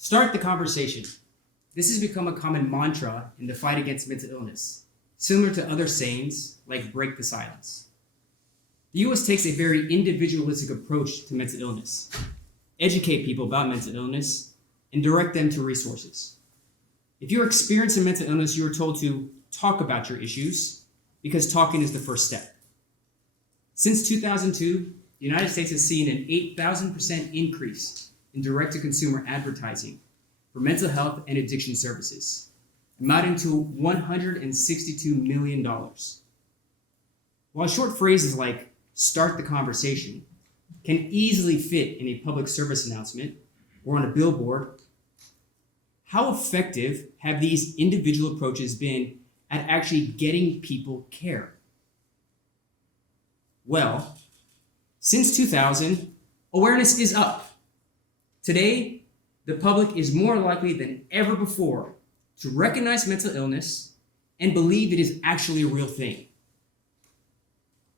Start the conversation. This has become a common mantra in the fight against mental illness, similar to other sayings like break the silence. The US takes a very individualistic approach to mental illness, educate people about mental illness, and direct them to resources. If you're experiencing mental illness, you are told to talk about your issues because talking is the first step. Since 2002, the United States has seen an 8,000% increase in direct-to-consumer advertising for mental health and addiction services, amounting to $162 million. While short phrases like "start the conversation" can easily fit in a public service announcement or on a billboard, how effective have these individual approaches been at actually getting people care? Well, since 2000, awareness is up. Today, the public is more likely than ever before to recognize mental illness and believe it is actually a real thing.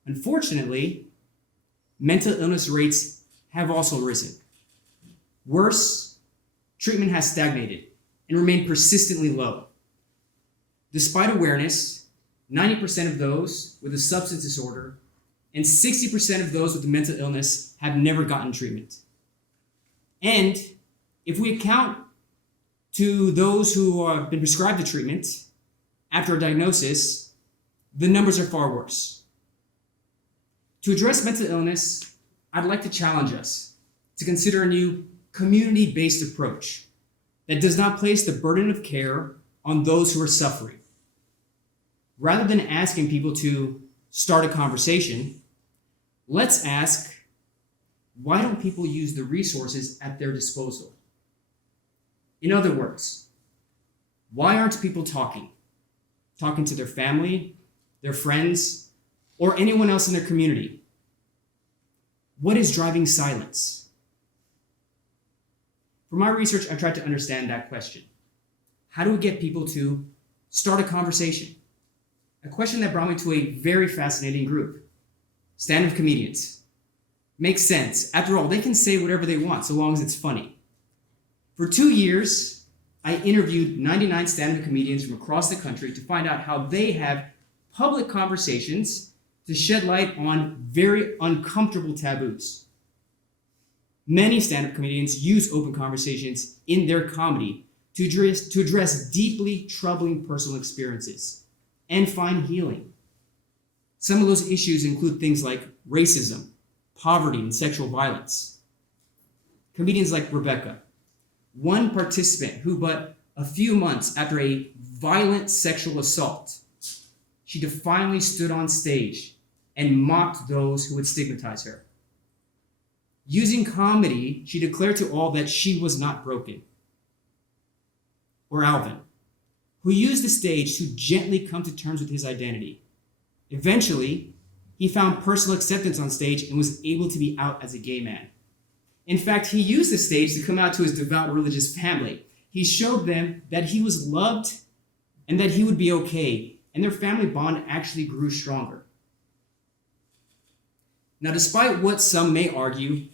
Unfortunately, mental illness rates have also risen. Worse, treatment has stagnated and remained persistently low. Despite awareness, 90% of those with a substance disorder and 60% of those with a mental illness have never gotten treatment. And if we account to those who have been prescribed the treatment after a diagnosis, the numbers are far worse. To address mental illness, I'd like to challenge us to consider a new community-based approach that does not place the burden of care on those who are suffering. Rather than asking people to start a conversation, let's ask, why don't people use the resources at their disposal? In other words, why aren't people talking to their family, their friends, or anyone else in their community? What is driving silence? For my research, I tried to understand that question. How do we get people to start a conversation? A question that brought me to a very fascinating group, stand-up comedians. Makes sense. After all, they can say whatever they want so long as it's funny. For 2 years, I interviewed 99 stand-up comedians from across the country to find out how they have public conversations to shed light on very uncomfortable taboos. Many stand-up comedians use open conversations in their comedy to address deeply troubling personal experiences and find healing. Some of those issues include things like racism, poverty, and sexual violence. Comedians like Rebecca, one participant who but a few months after a violent sexual assault, she defiantly stood on stage and mocked those who would stigmatize her. Using comedy, she declared to all that she was not broken. Or Alvin, who used the stage to gently come to terms with his identity. Eventually, he found personal acceptance on stage and was able to be out as a gay man. In fact, he used the stage to come out to his devout religious family. He showed them that he was loved and that he would be okay, and their family bond actually grew stronger. Now, despite what some may argue,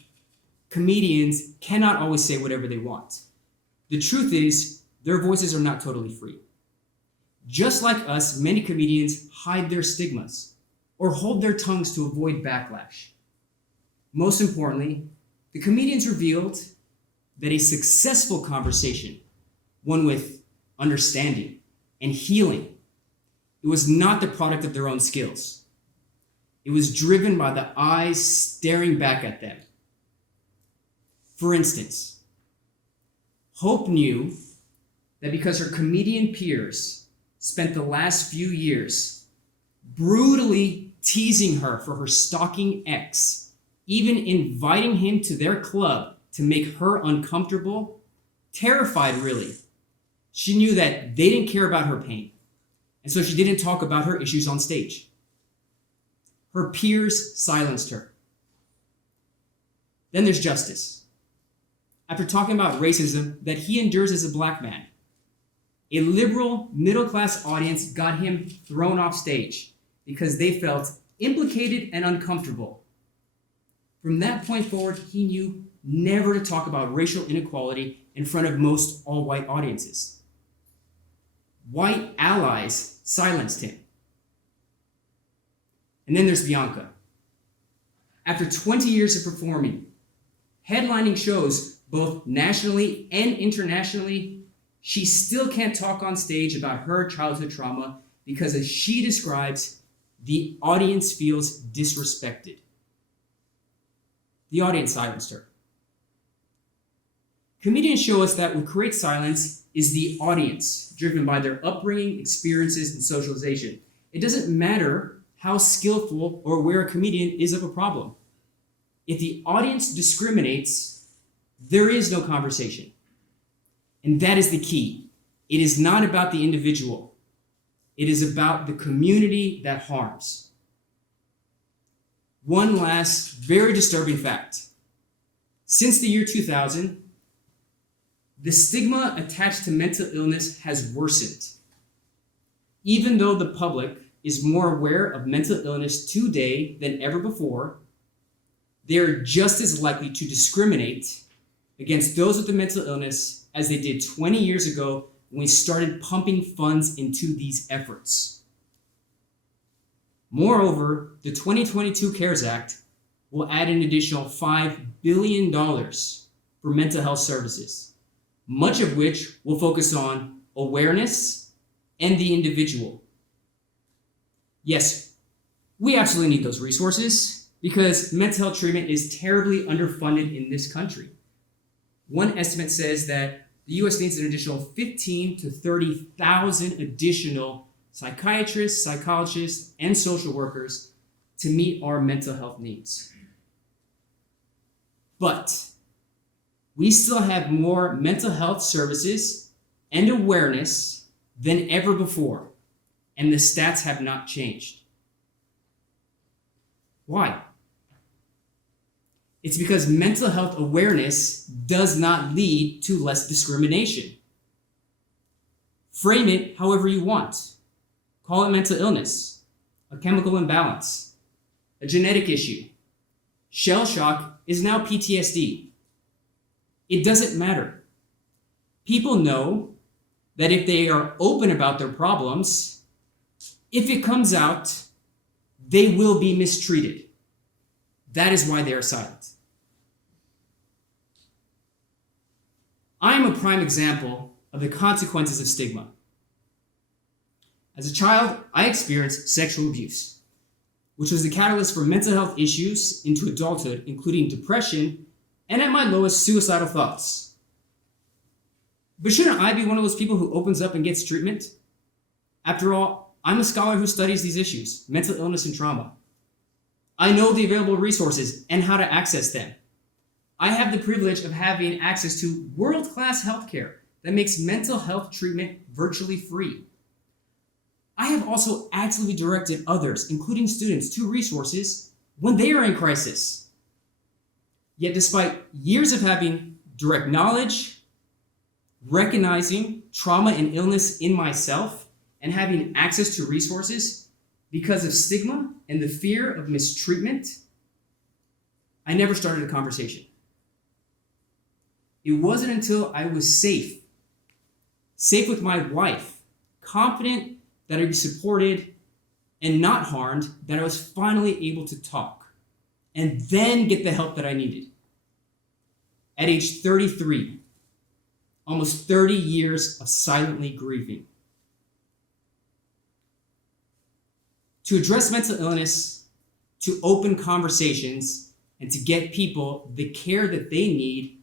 comedians cannot always say whatever they want. The truth is, their voices are not totally free. Just like us, many comedians hide their stigmas or hold their tongues to avoid backlash. Most importantly, the comedians revealed that a successful conversation, one with understanding and healing, it was not the product of their own skills. It was driven by the eyes staring back at them. For instance, Hope knew that because her comedian peers spent the last few years brutally teasing her for her stalking ex, even inviting him to their club to make her uncomfortable, terrified really, she knew that they didn't care about her pain, and so she didn't talk about her issues on stage. Her peers silenced her. Then there's Justice. After talking about racism that he endures as a black man, a liberal middle-class audience got him thrown off stage because they felt implicated and uncomfortable. From that point forward, he knew never to talk about racial inequality in front of most all-white audiences. White allies silenced him. And then there's Bianca. After 20 years of performing, headlining shows both nationally and internationally, she still can't talk on stage about her childhood trauma because, as she describes, the audience feels disrespected. The audience silenced her. Comedians show us that what creates silence is the audience, driven by their upbringing, experiences, and socialization. It doesn't matter how skillful or where a comedian is of a problem. If the audience discriminates, there is no conversation. And that is the key. It is not about the individual. It is about the community that harms. One last very disturbing fact. Since the year 2000, the stigma attached to mental illness has worsened. Even though the public is more aware of mental illness today than ever before, they are just as likely to discriminate against those with a mental illness as they did 20 years ago when we started pumping funds into these efforts. Moreover, the 2022 CARES Act will add an additional $5 billion for mental health services, much of which will focus on awareness and the individual. Yes, we absolutely need those resources because mental health treatment is terribly underfunded in this country. One estimate says that the US needs an additional 15,000 to 30,000 additional psychiatrists, psychologists, and social workers to meet our mental health needs. But we still have more mental health services and awareness than ever before, and the stats have not changed. Why? It's because mental health awareness does not lead to less discrimination. Frame it however you want. Call it mental illness, a chemical imbalance, a genetic issue. Shell shock is now PTSD. It doesn't matter. People know that if they are open about their problems, if it comes out, they will be mistreated. That is why they are silent. I am a prime example of the consequences of stigma. As a child, I experienced sexual abuse, which was the catalyst for mental health issues into adulthood, including depression, and at my lowest, suicidal thoughts. But shouldn't I be one of those people who opens up and gets treatment? After all, I'm a scholar who studies these issues, mental illness and trauma. I know the available resources and how to access them. I have the privilege of having access to world-class healthcare that makes mental health treatment virtually free. I have also actively directed others, including students, to resources when they are in crisis. Yet despite years of having direct knowledge, recognizing trauma and illness in myself, and having access to resources, because of stigma and the fear of mistreatment, I never started a conversation. It wasn't until I was safe with my wife, confident that I'd be supported and not harmed, that I was finally able to talk and then get the help that I needed. At age 33, almost 30 years of silently grieving. To address mental illness, to open conversations, and to get people the care that they need,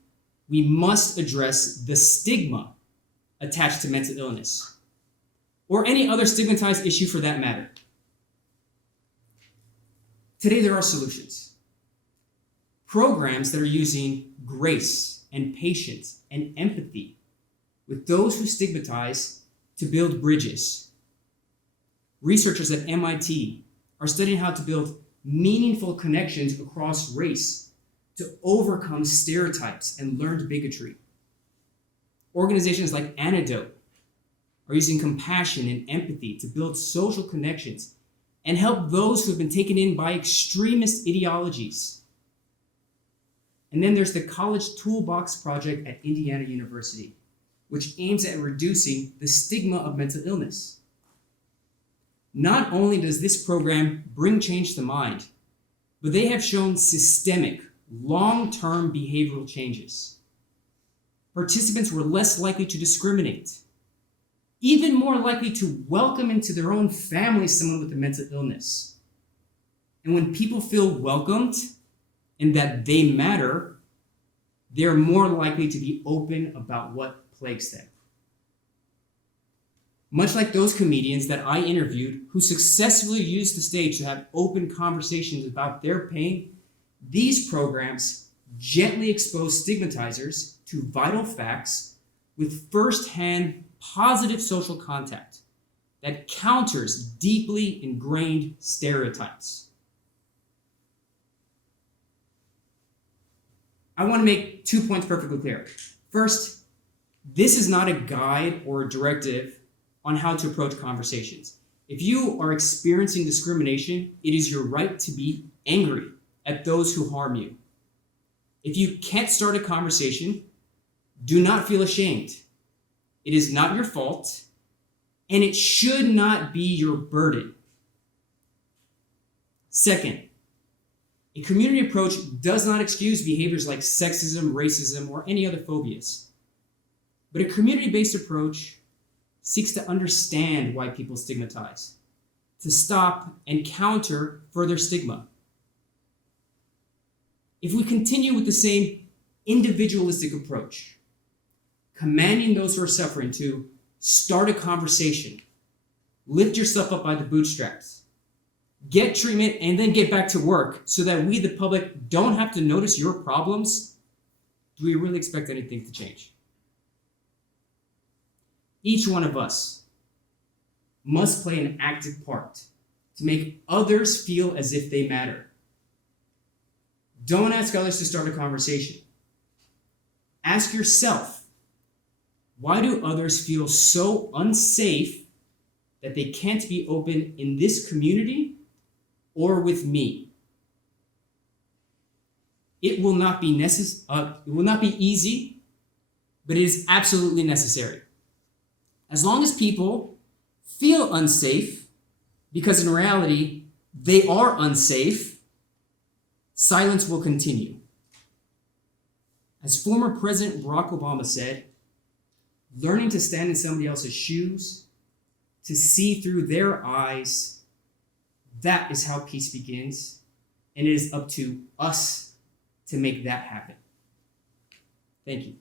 we must address the stigma attached to mental illness, or any other stigmatized issue for that matter. Today, there are solutions. Programs that are using grace and patience and empathy with those who stigmatize to build bridges. Researchers at MIT are studying how to build meaningful connections across race to overcome stereotypes and learned bigotry. Organizations like Antidote are using compassion and empathy to build social connections and help those who have been taken in by extremist ideologies. And then there's the College Toolbox Project at Indiana University, which aims at reducing the stigma of mental illness. Not only does this program bring change to mind, but they have shown systemic, long-term behavioral changes. Participants were less likely to discriminate, even more likely to welcome into their own family someone with a mental illness. And when people feel welcomed and that they matter, they're more likely to be open about what plagues them. Much like those comedians that I interviewed who successfully used the stage to have open conversations about their pain, these programs gently expose stigmatizers to vital facts with firsthand positive social contact that counters deeply ingrained stereotypes. I want to make 2 points perfectly clear. First, this is not a guide or a directive on how to approach conversations. If you are experiencing discrimination, it is your right to be angry at those who harm you. If you can't start a conversation, do not feel ashamed. It is not your fault, and it should not be your burden. Second, a community approach does not excuse behaviors like sexism, racism, or any other phobias. But a community-based approach seeks to understand why people stigmatize, to stop and counter further stigma. If we continue with the same individualistic approach, commanding those who are suffering to start a conversation, lift yourself up by the bootstraps, get treatment, and then get back to work so that we, the public, don't have to notice your problems, do we really expect anything to change? Each one of us must play an active part to make others feel as if they matter. Don't ask others to start a conversation. Ask yourself, why do others feel so unsafe that they can't be open in this community or with me? It will not be easy, but it is absolutely necessary. As long as people feel unsafe, because in reality, they are unsafe, silence will continue. As former President Barack Obama said, learning to stand in somebody else's shoes, to see through their eyes, that is how peace begins, and it is up to us to make that happen. Thank you.